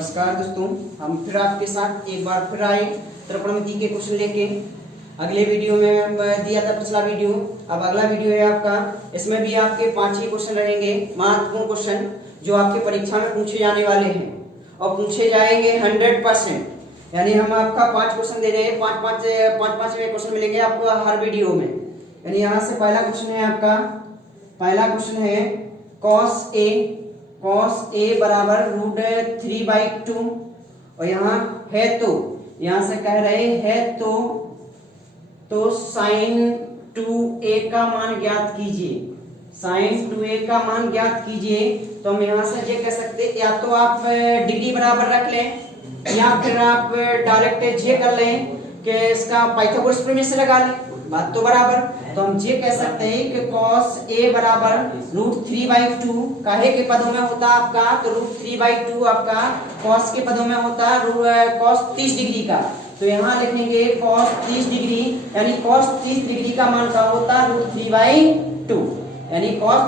नमस्कार दोस्तों, हम फिर आपके साथ एक बार फिर आए त्रिकोणमिति के क्वेश्चन लेके। अगले वीडियो में दिया था पिछला वीडियो, अब अगला वीडियो है आपका। इसमें भी आपके 5 ही क्वेश्चन रहेंगे, महत्वपूर्ण क्वेश्चन जो आपके परीक्षा में पूछे जाने वाले हैं और पूछे जाएंगे 100%। यानी हम आपका 5 क्वेश्चन दे रहे हैं, पाँच क्वेश्चन मिलेंगे आपको हर वीडियो में। यानी यहाँ से पहला क्वेश्चन है आपका, पहला क्वेश्चन है cos a बराबर √3/2 और यहाँ है तो यहाँ से कह रहे हैं तो sin 2a का मान ज्ञात कीजिए। sin 2a का मान ज्ञात कीजिए तो हम यहाँ से ये कह सकते, या तो आप डिग्री बराबर रख लें या फिर आप डायरेक्ट ये कर लें कि इसका पाइथागोरस प्रमेय से लगा लें, बात तो बराबर। तो हम ये कह सकते हैं कि cos a बराबर √3/2 काहे के पदों में होता आपका, तो √3/2 आपका cos के पदों में होता cos 30 डिग्री का। तो यहाँ लिखेंगे cos 30 डिग्री, यानी cos 30 डिग्री का मान का होता √3/2, यानी cos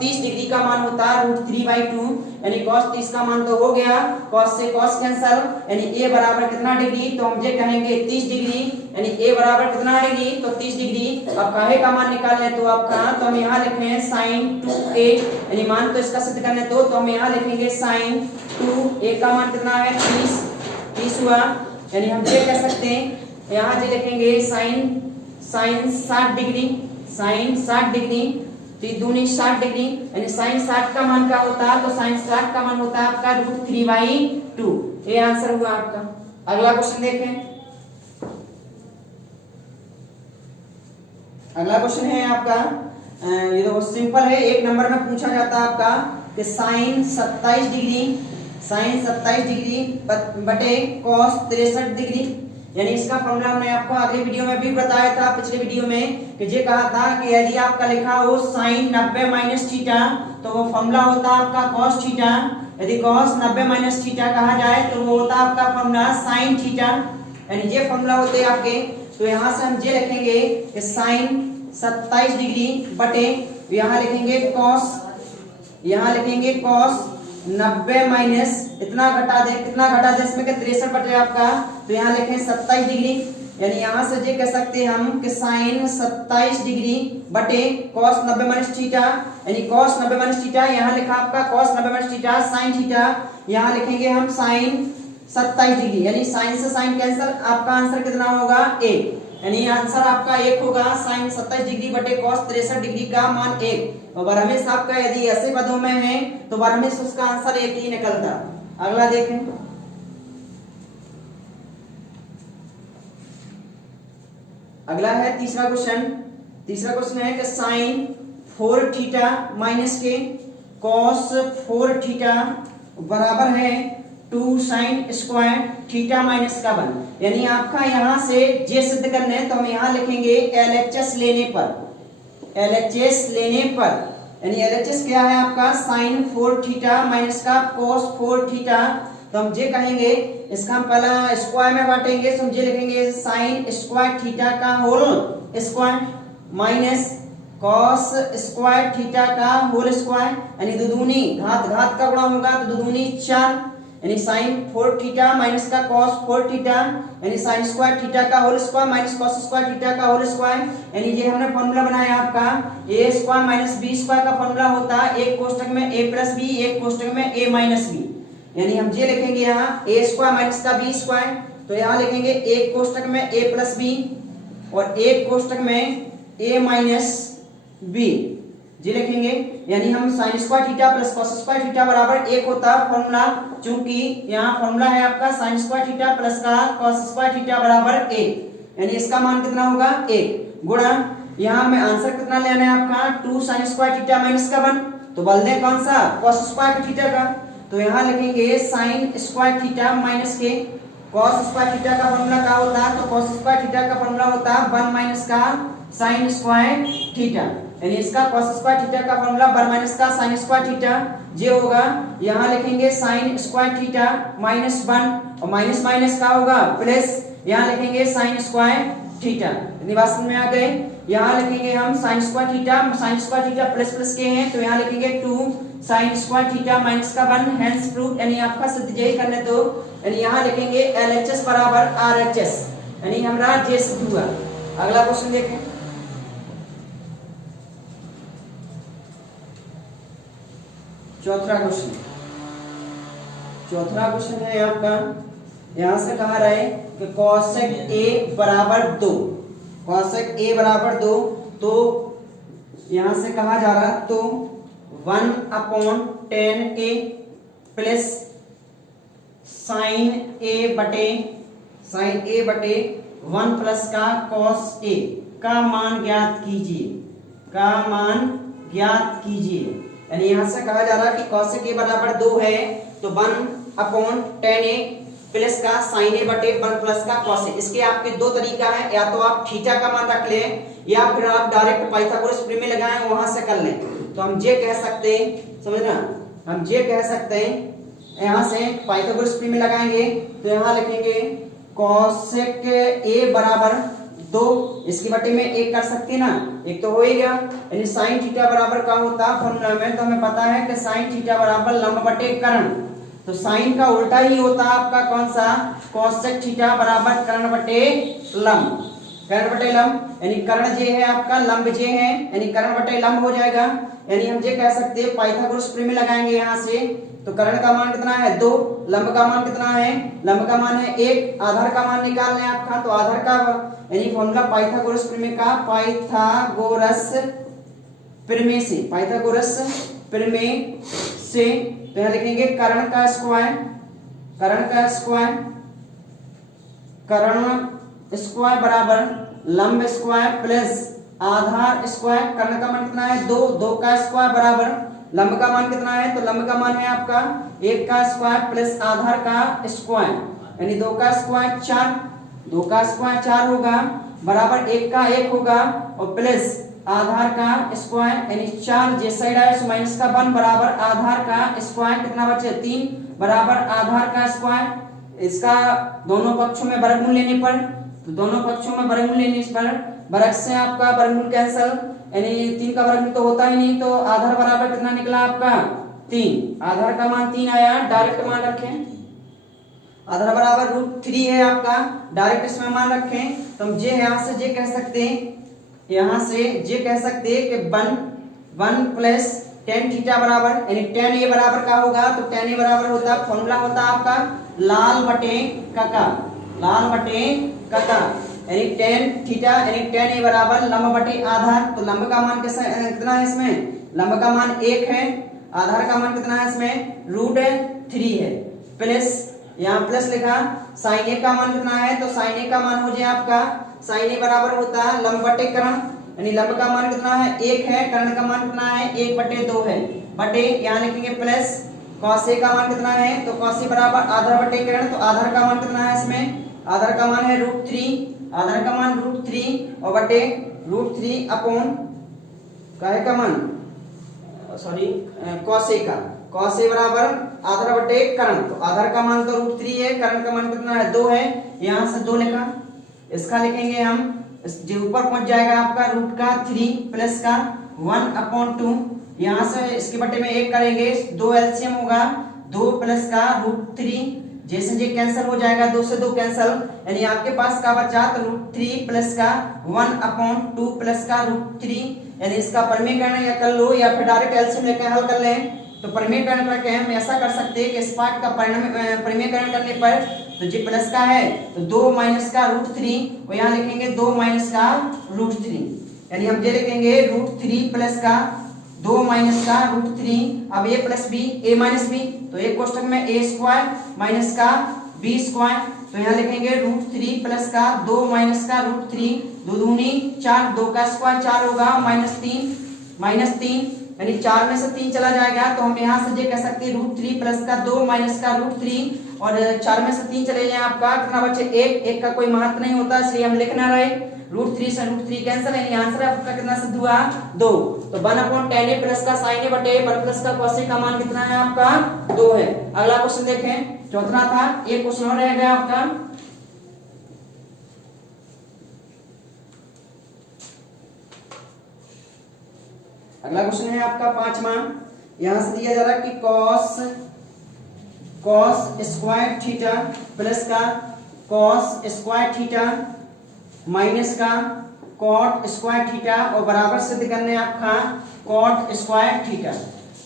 30 डिग्री का मान होता √3/2, यानी cos 30 का मान तो हो गया, cos से cos कैंसल, यानी a बराबर कितना डिग्री, तो हम ये कहेंगे 30 डिग्री, यानी a बराबर कितना डिग्री, तो 30 डिग्री। अब काहे का मान निकालने तो आपका, तो हम यहाँ लिख रहे हैं sin 2a, यानी मान तो इसका सिद्ध करने तो हम यहाँ लिखेंगे sin 2a का मान कितना है 30 हुआ। यानी हम ये कह सकते हैं, यहाँ ये लिखेंगे sin 60 डिग्री, sin 60 डिग्री, तो दूनी 60 डिग्री, यानी sin 60 का मान क्या होता है, तो sin 60 का मान होता है आपका √3/2। ये आंसर हुआ आपका। अगला क्वेश्चन देखें, अगला क्वेश्चन है आपका, ये तो सिंपल है, 1 नंबर में पूछा जाता है आपका कि sin 27 डिग्री बटे cos 63 डिग्री। यानी इसका फॉर्मूला हमने आपको अगले वीडियो में भी बताया था, पिछले वीडियो में, कि ये कहा था कि यदि आपका लिखा हो sin 90 - थीटा तो वो फॉर्मूला होता आपका cos थीटा। यदि cos 90 - थीटा कहा जाए तो वो होता आपका फॉर्मूला sin थीटा, यानी ये फॉर्मूला होते हैं आपके। तो यहाँ से हम ये लिखेंगे कि sin 27 डिग्री बटे, यहाँ लिखेंगे cos, यहाँ लिखेंगे cos 90 इतना घटा दे, कितना घटा दे इसमें के 63 बटे आपका, तो यहाँ लिखें 27 डिग्री। यानी यहाँ से ये कह सकते हैं हम कि sin 27 डिग्री बटे cos 90 - थीटा, यानी cos 90 - थीटा, यहाँ लिखा आपका cos 90 - थीटा sin थीटा, यहाँ लिखेंगे हम sin 27 डिग्री, यानी sin से sin कैंसल, आपका आंसर कितना होगा 1, यानी आंसर आपका 1 होगा। sin 27 डिग्री बटे cos 63 डिग्री का मान 1, और बरहमेश आपका यदि ऐसे पदों में है तो बरहमेश उसका आंसर 1 ही निकलता। अगला देखें, अगला है तीसरा क्वेश्चन है कि sin 4 थीटा माइनस के cos 4 थीटा बराबर है 2 sin स्क्वायर थीटा माइनस का 1। यानी आपका यहाँ से जे सिद्ध करने तो हम यहाँ लिखेंगे LHS लेने पर, यानी LHS क्या है आपका sin 4 थीटा माइनस का cos 4 थीटा, तो हम जे कहेंगे, इसका हम पहला स्क्वायर में बांटेंगे, तो हम जे लिखेंगे sin स्क्वायर थीटा का whole square minus cos square theta का होल स्क्वायर, यानी दुदूनी घात का गुणा होगा तो दुदूनी 4, यानी sin 4 थीटा माइनस का cos 4 थीटा, यानी sin स्क्वायर थीटा का whole square minus cos square theta का होल स्क्वायर। यानी ये हमने फॉर्मूला बनाया आपका a square minus b square का फॉर्मूला होता है एक कोष्ठक में a प्लस b, एक कोष्ठक में a माइनस b। यानी हम ये लिखेंगे यहाँ a स्क्वायर माइनस का b स्क्वायर, तो यहाँ लिखेंगे एक कोष्ठक में a प्लस b और एक कोष्ठक में a माइनस b, जी लिखेंगे। यानी हम sin square theta plus cos square theta बराबर 1 होता है फॉर्मूला, चूंकि यहाँ फॉर्मूला है आपका sin स्क्वायर थीटा प्लस का cos स्क्वायर थीटा बराबर 1, यानी इसका मान कितना होगा 1 गुणा, यहाँ में आंसर कितना लेना है आपका 2 sin स्क्वायर थीटा माइनस का 1, तो बल दें कौन सा cos स्क्वायर थीटा का, तो यहाँ लिखेंगे sin स्क्वायर थीटा माइनस के cos स्क्वायर थीटा का फॉर्मूला क्या होता है, तो cos स्क्वायर थीटा का फॉर्मूला होता है 1 माइनस का sin स्क्वायर थीटा, यानी इसका cos स्क्वायर थीटा का फॉर्मूला 1 माइनस का sin स्क्वायर थीटा जे होगा। यहाँ लिखेंगे sin स्क्वायर थीटा माइनस 1 और माइनस माइनस का होगा प्लस, यहाँ लिखेंगे sin स्क्वायर थीटा, यानी बात समझ में आ गए। यहाँ लिखेंगे हम sin square theta plus plus के हैं, तो यहाँ लिखेंगे 2 साइन स्क्वायर थीटा माइनस का 1 हेंस प्रूफ, यानी आपका सिद्ध यही करने दो, यानी यहाँ लिखेंगे LHS बराबर RHS, यानी हमारा जे सिद्ध हुआ। अगला क्वेश्चन देखें। चौथा क्वेश्चन है आपका, यहां से कहा रहा है कि cosec A बराबर 2, cosec A बराबर 2, तो यहां से कहा जा रहा तो 1/10A प्लस साइन A बटे 1 प्लस का cos A का मान ज्ञात कीजिए, यानी यहां से कहा जा रहा कि cosec A बराबर 2 है तो 1/10A प्लस का साइन A बटे 1 प्लस का cos A। इसके आपके दो तरीका है, या तो आप थीटा का मान रख लें या फिर आप डायरेक्ट पाइथागोरस प्रमेय लगाएं वहां से कर लें। तो हम ये कह सकते हैं, समझना, हम ये कह सकते हैं यहां से पाइथागोरस प्रमेय लगाएंगे तो यहां लिखेंगे cosec A बराबर 2, इसकी बटे में 1 कर सकते हैं ना, एक तो हो ही गया, यानी साइन थीटा बराबर क्या होता है फॉर्मूला में, तो हमें पता है कि साइन थीटा बराबर लंब बटे कर्ण, तो साइन का उल्टा ही होता है आपका कौन सा, cosec थीटा बराबर कर्ण बटे लंब, यानी कर्ण जे है आपका, लंब जे है, यानी कर्ण बटे लंब हो जाएगा। यानी हम ये कह सकते हैं पाइथागोरस प्रमेय लगाएंगे यहाँ से, तो कर्ण का मान कितना है 2, लंब का मान कितना है, लंब का मान है 1, आधार का मान निकालना है आपका, तो आधार का यानी फॉर्मूला पाइथागोरस प्रमेय का, पाइथागोरस प्रमेय से तो यहाँ लिखेंगे कर्ण का स्क्वायर बराबर लंब स्क्वायर प्लस आधार स्क्वायर, कर्ण का मान कितना है 2, 2 का स्क्वायर बराबर लंब का मान कितना है, तो लंब का मान है आपका 1 का स्क्वायर प्लस आधार का स्क्वायर, यानी 2 का स्क्वायर 4, 2 का स्क्वायर 4 होगा बराबर 1 का 1 होगा और प्लस आधार का स्क्वायर, यानी 4 जे साइड आया सो माइनस का 1 बराबर आधार का स्क्वायर, कितना बचे 3 बराबर आधार का स्क्वायर। इसका दोनों पक्षों में वर्गमूल लेने पर, तो दोनों पक्षों में वर्गमूल लेने पर वर्ग से आपका वर्गमूल कैंसिल, यानी 3 का वर्गमूल तो होता ही नहीं, तो आधार बराबर कितना निकला आपका 3, आधार का मान 3 आया, डायरेक्ट मान रखें, आधार बराबर √3 है आपका, डायरेक्ट इसमें मान रखें, तो हम ये यहां से ये कह सकते हैं, यहां से ये कह सकते हैं कि 1 प्लस tan थीटा बराबर, यानी tan A बराबर का होगा, तो tan A बराबर होता है, फॉर्मूला होता है आपका लाल बटे कका, यानी tan थीटा यानी tan A बराबर लंब बटे आधार, तो लंब का मान कितना है इसमें, लंब का मान 1 है, आधार का मान कितना है इसमें √3 है, प्लस यहाँ प्लस लिखा, साइन A का मान कितना है, तो साइन A का मान हो जाए आपका, साइन A बराबर होता है लंब बटे कर्ण, यानी लंब का मान कितना है 1 है, कर्ण का मान कितना है 1/2 है, बटे यहाँ लिखेंगे प्लस cos A का मान कितना है, तो cos A बराबर आधार बटे कर्ण, तो आधार का मान कितना है इसमें, आधार का मान है √3, आधार का मान √3 और बटे √3 अपॉन काहे का मान, सॉरी cos A का, cos A बराबर आधार बटे कर्ण, तो आधार का मान तो √3 है, कर्ण का मान कितना है 2 है, यहाँ से 2 लिखा, इसका लिखेंगे हम, जो ऊपर पहुंच जाएगा आपका √3 प्लस का 1/2, यहाँ से इसके बटे में 1 करेंगे, 2 एलसीएम होगा, 2 प्लस का √3, जैसे ये कैंसिल हो जाएगा, 2 से 2 कैंसिल, यानी आपके पास का बचा तो √3 प्लस का 1/2 प्लस का √3, यानी इसका परिमेयकरण या कर लो या फिर डायरेक्ट एलसीएम लेकर हल कर लें, तो परिमेयकरण करके हम ऐसा कर सकते हैं कि इस पार्ट का परिमेयकरण करने पर तो जी प्लस का है तो 2 माइनस का √3 और यहाँ लिखेंगे 2 माइनस का √3, यानी हम ये लिखेंगे √3 प्लस का 2 माइनस का √3, अब a plus B a minus B, तो एक कोष्टक में a स्क्वायर माइनस का b स्क्वायर, तो यहाँ लिखेंगे √3 प्लस का 2 माइनस का √3, 2 दूनी 4, 2 का स्क्वायर 4 होगा -3, यानी 4 में से 3 चला जाएगा, तो हम यहाँ से ये कह सकते हैं √3 प्लस का 2 माइनस का √3 और 4 में से 3 चले जाए आपका कितना बचे 1 का कोई महत्व नहीं होता, इसलिए हम लिखना रहे √3 से √3 कैंसिल, यानी आंसर आपका कितना सिद्ध हुआ 2, तो 1/10 A प्लस का sin A बटे 1 प्लस का cos A का मान कितना है आपका 2 है। अगला क्वेश्चन देखें, चौथा था, एक क्वेश्चन और रहेगा आपका, अगला क्वेश्चन है आपका 5वां, यहां से दिया जा रहा है कि कॉस स्क्वायर थीटा प्लस का कॉस स्क्वायर थीटा माइनस का कॉट स्क्वायर थीटा और बराबर सिद्ध करने आपका कॉट स्क्वायर थीटा।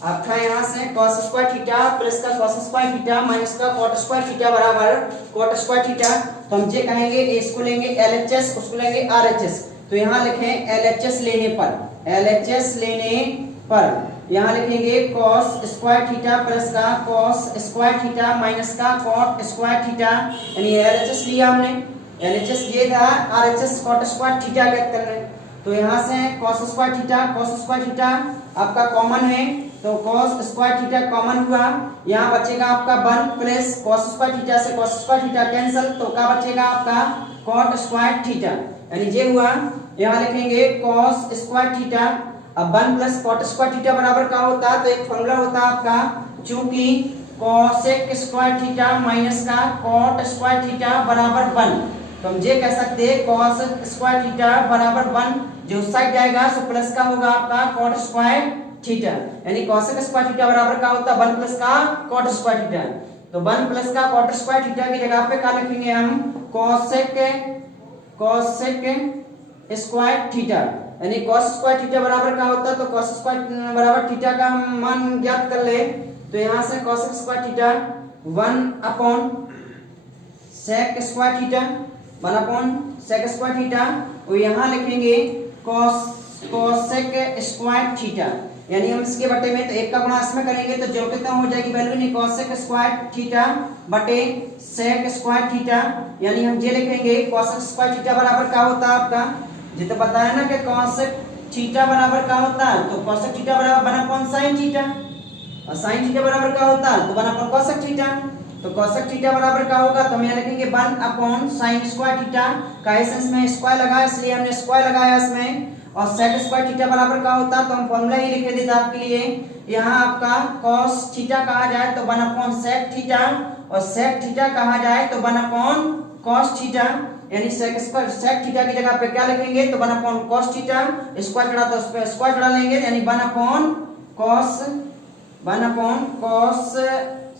आपका यहाँ से कॉस स्क्वायर थीटा प्लस का कॉस स्क्वायर थीटा माइनस का कॉट स्क्वायर थीटा बराबर कॉट स्क्वायर थीटा। तो हम ये कहेंगे इसको लेंगे LHS, उसको लेंगे RHS। तो यहाँ लिखें LHS लेने पर यहाँ लिखेंगे कॉस स्क्वायर थीटा प्लस का कॉस स्क्वायर थीटा माइनस का कॉट स्क्वायर थीटा, यानी LHS लिया हमने, LHS ये था, RHS कॉट स्क्वायर थीटा ज्ञात कर रहे हैं। तो यहाँ से कॉस स्क्वायर थीटा आपका कॉमन है, तो कॉस स्क्वायर थीटा कॉमन हुआ। यहाँ बचेगा आपका 1 प्लस कॉस स्क्वायर थीटा से कॉस स्क्वायर थीटा कैंसिल, तो क्या बचेगा आपका कॉट स्क्वायर थीटा, यानी ये हुआ। यहाँ लिखेंगे कॉस स्क्वायर थीटा, अब 1 प्लस कॉट स्क्वायर थीटा बराबर क्या होता है, तो एक फॉर्मूला होता है आपका, चूंकि कॉसेक स्क्वायर थीटा माइनस का कॉट स्क्वायर थीटा बराबर 1, तो हम ये कह सकते हैं कॉस स्क्वायर थीटा बराबर 1, जो साइड जाएगा सो प्लस का होगा आपका कॉट स्क्वायर थीटा, यानी कॉसेक स्क्वायर थीटा बराबर क्या होता है 1 प्लस का कॉट स्क्वायर थीटा। तो 1 प्लस का कॉट स्क्वायर थीटा की जगह पे क्या लिखेंगे हम, कॉसेक स्क्वायर थीटा, यानी कॉस स्क्वायर थीटा बराबर क्या होता है, तो कॉस स्क्वायर बराबर थीटा का मान ज्ञात कर ले। तो यहाँ से cosec square theta 1 upon sec square theta, 1 upon sec square theta, और यहाँ लिखेंगे कॉसेक स्क्वायर थीटा, यानी हम इसके बटे में तो एक का गुणा इसमें करेंगे तो जो कितना हो जाएगी वैल्यू, नहीं कॉसेक स्क्वायर थीटा बटे सेक स्क्वायर थीटा, यानी हम ये लिखेंगे कॉसेक स्क्वायर थीटा बराबर क्या होता है आपका, ये तो पता है ना कि कॉसेक थीटा बराबर क्या होता है, तो कॉसेक थीटा बराबर 1 अपॉन साइन थीटा, और साइन थीटा बराबर क्या होता है, तो 1 अपॉन कॉसेक थीटा। तो कॉसेक थीटा बराबर क्या होगा, तो हम यहाँ लिखेंगे 1 अपॉन साइन स्क्वायर थीटा, का एसेंस में स्क्वायर लगा इसलिए हमने स्क्वायर लगाया इसमें, और सेक स्क्वायर थीटा बराबर क्या होता है, तो हम फॉर्मूला ही लिख देते आपके लिए। यहाँ आपका कॉस थीटा कहा जाए तो 1 अपॉन सेक थीटा, और सेक थीटा कहा जाए तो 1 अपॉन कॉस थीटा, यानी सेक थीटा की जगह पे क्या लिखेंगे, तो 1 अपॉन कॉस थीटा, स्क्वायर चढ़ा तो उस पे स्क्वायर चढ़ा लेंगे, यानी 1 अपॉन कॉस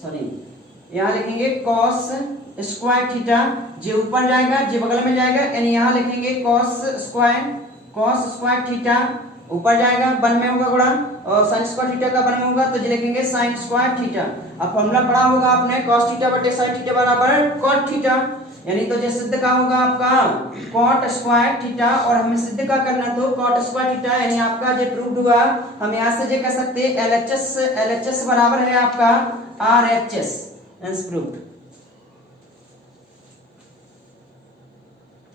सॉरी यहाँ लिखेंगे कॉस स्क्वायर थीटा, जो ऊपर जाएगा जो बगल में जाएगा, यानी यहाँ लिखेंगे कॉस स्क्वायर थीटा ऊपर जाएगा 1 में होगा गुणा, और साइन स्क्वायर थीटा का 1 में होगा, तो जो लिखेंगे साइन स्क्वायर थीटा। अब फॉर्मूला पढ़ा होगा आपने, कॉस थीटा बटे साइन थीटा बराबर कॉट थीटा, यानी तो जो सिद्ध का होगा आपका कॉट स्क्वायर थीटा, और हमें सिद्ध का करना तो कॉट स्क्वायर थीटा, यानी आपका जो प्रूव्ड हुआ। हम यहाँ से जो कह सकते हैं LHS बराबर है आपका RHS, प्रूव्ड।